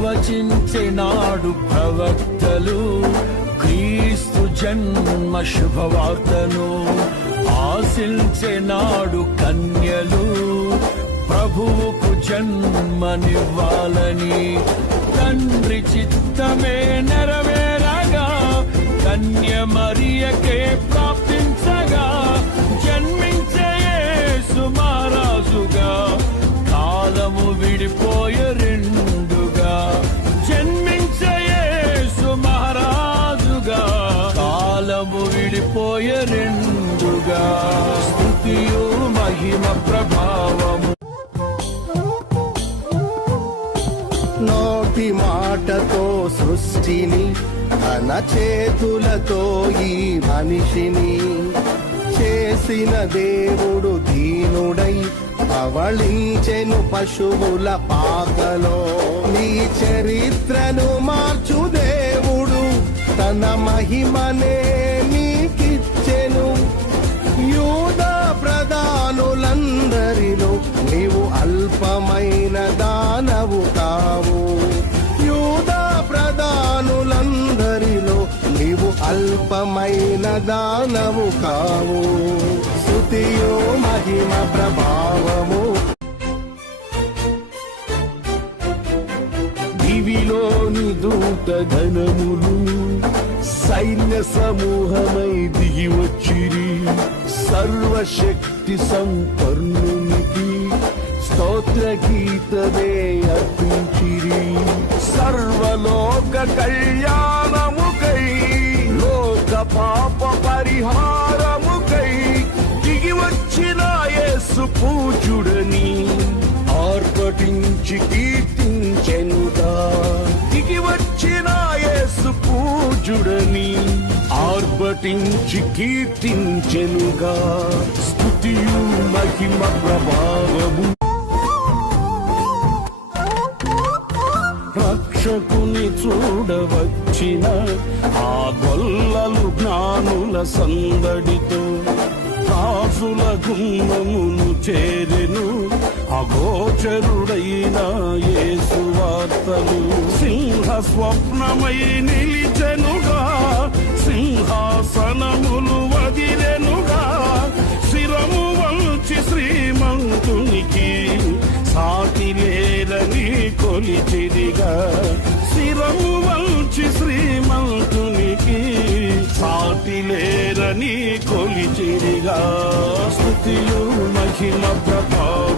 ప్రవచించినాడు ప్రవక్తలు క్రీస్తు జన్మ శుభవార్తను. ఆశించినాడు కన్యలు ప్రభువుకు జన్మనివ్వాలని. తండ్రి చిత్తమే నెరవేరగా కన్య మరియకే ప్రాప్తించగా జన్మించే యేసు మహారాజుగా కాలము విడిపోయే రెండుగా. జన్మించే యేసు మహారాజుగా కాలము విడిపోయే రెండుగా. స్తుతియు మహిమ ప్రభావము నోటి మాటతో సృష్టిని తన చేతులతో ఈ మనిషిని చేసిన దేవుడు దీనుడై అవళించెను పశువుల పాకలో. నీ చరిత్రను మార్చు దేవుడు తన మహిమనే నీకిచ్చెను. యూదా ప్రధానులందరిలో నీవు అల్పమైన దానవు కావు. యూదా ప్రధానులందరిలో నీవు అల్పమైన దానవు కావు. స్తుతియో మహిమ ప్రభావము దివిలోని దూత ధనములు సైన్య సమూహమై దిగి వచ్చిరి. సర్వశక్తి సంపన్నునికి స్తోత్ర గీతమే అర్పించిరి. సర్వలోక కళ్యాణముకై లోక పాప పరిహారముకై దిగి వచ్చిన యేసు పూజుడని ఆర్భటించి కీర్తించెనుగా. దిగి వచ్చిన యేసు పూజుడని ఆర్భటించి కీర్తించెనుగా. స్తుతియు మహిమ ప్రభావము రక్షకుని చూడవచ్చిన ఆ గొల్లలు జ్ఞానుల సందడితో రాజుల గుమ్మమును చేరెను అగోచరుడైన యేసు వార్తలు. సింహ స్వప్నమై నిలిచెనుగా సింహాసనములు వదిలెనుగా. శిరము వంచి శ్రీమంతునికి సాటి లేరని కొలిచిరిగా. శిరము వంచి శ్రీమంతునికి సాటి లేరని కొలిచిరిగా. స్తుతియు మహిమ ప్రభావం